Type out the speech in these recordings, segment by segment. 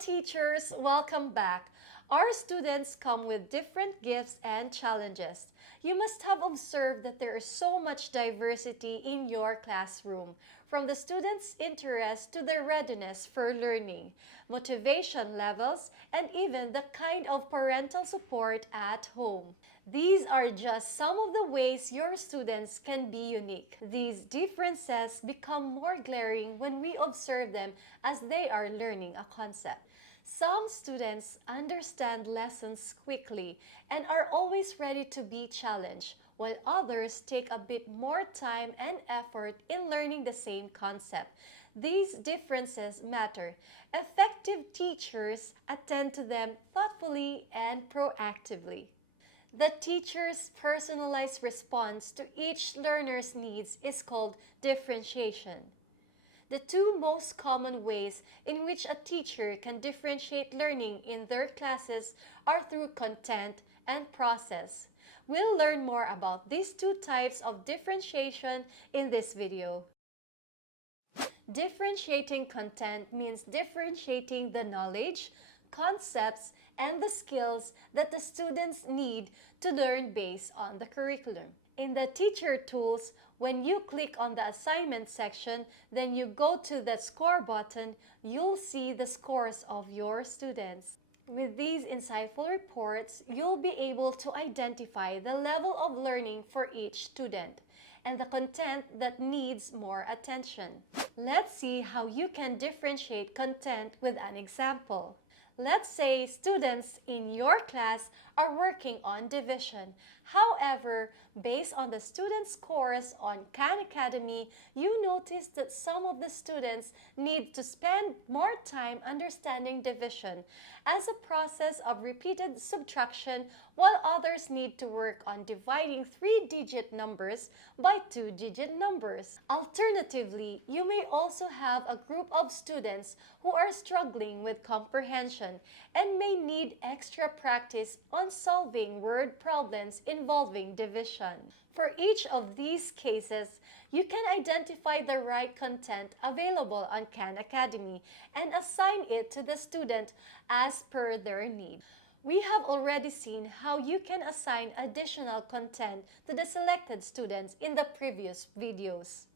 teachers, welcome back. Our students come with different gifts and challenges. You must have observed that there is so much diversity in your classroom, from the students' interest to their readiness for learning, motivation levels, and even the kind of parental support at home. These are just some of the ways your students can be unique. These differences become more glaring when we observe them as they are learning a concept. Some students understand lessons quickly and are always ready to be challenged, while others take a bit more time and effort in learning the same concept. These differences matter. Effective teachers attend to them thoughtfully and proactively. The teacher's personalized response to each learner's needs is called differentiation. The two most common ways in which a teacher can differentiate learning in their classes are through content and process. We'll learn more about these two types of differentiation in this video. Differentiating content means differentiating the knowledge, concepts, and the skills that the students need to learn based on the curriculum. In the teacher tools, when you click on the assignment section, then you go to the score button, you'll see the scores of your students. With these insightful reports, you'll be able to identify the level of learning for each student and the content that needs more attention. Let's see how you can differentiate content with an example. Let's say students in your class are working on division. However, based on the student scores on Khan Academy, you notice that some of the students need to spend more time understanding division as a process of repeated subtraction, while others need to work on dividing 3-digit numbers by 2-digit numbers. Alternatively, you may also have a group of students who are struggling with comprehension and may need extra practice on solving word problems involving division. For each of these cases, you can identify the right content available on Khan Academy and assign it to the student as per their need. We have already seen how you can assign additional content to the selected students in the previous videos.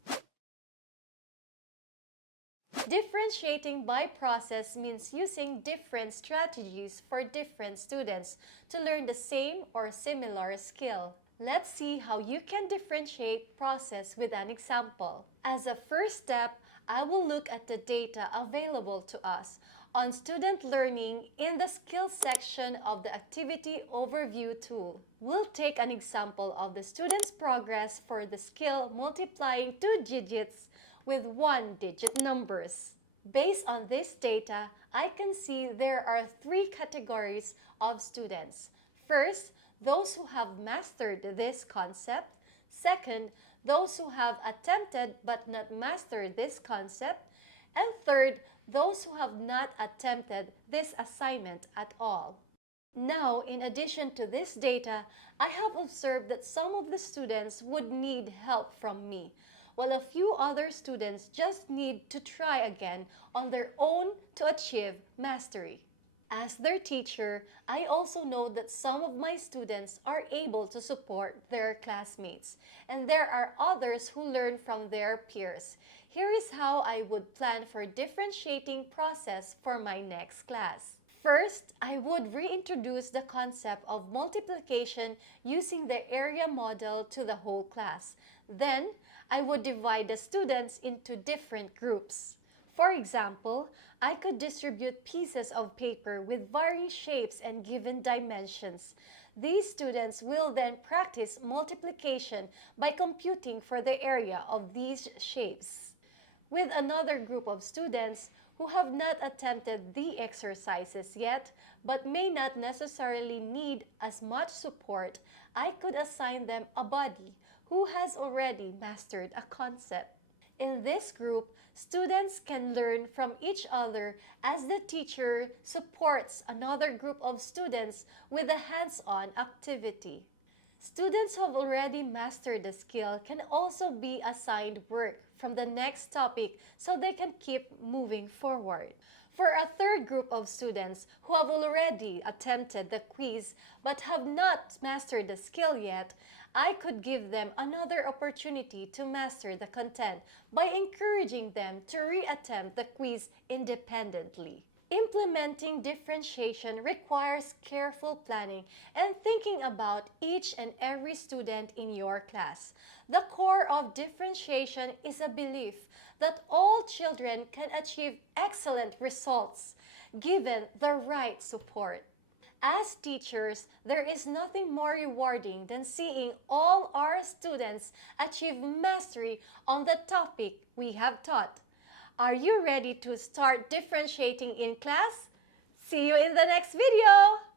Differentiating by process means using different strategies for different students to learn the same or similar skill. Let's see how you can differentiate process with an example. As a first step, I will look at the data available to us on student learning in the skills section of the activity overview tool. We'll take an example of the student's progress for the skill multiplying 2 digits with 1-digit numbers. Based on this data, I can see there are 3 categories of students. First, those who have mastered this concept. Second, those who have attempted but not mastered this concept. And third, those who have not attempted this assignment at all. Now, in addition to this data, I have observed that some of the students would need help from me, while a few other students just need to try again on their own to achieve mastery. As their teacher, I also know that some of my students are able to support their classmates, and there are others who learn from their peers. Here is how I would plan for differentiating process for my next class. First, I would reintroduce the concept of multiplication using the area model to the whole class. Then, I would divide the students into different groups. For example, I could distribute pieces of paper with varying shapes and given dimensions. These students will then practice multiplication by computing for the area of these shapes. With another group of students who have not attempted the exercises yet, but may not necessarily need as much support, I could assign them a buddy who has already mastered a concept. In this group, students can learn from each other as the teacher supports another group of students with a hands-on activity. Students who have already mastered the skill can also be assigned work from the next topic so they can keep moving forward. For a third group of students who have already attempted the quiz but have not mastered the skill yet, I could give them another opportunity to master the content by encouraging them to reattempt the quiz independently. Implementing differentiation requires careful planning and thinking about each and every student in your class. The core of differentiation is a belief that all children can achieve excellent results given the right support. As teachers, there is nothing more rewarding than seeing all our students achieve mastery on the topic we have taught. Are you ready to start differentiating in class? See you in the next video!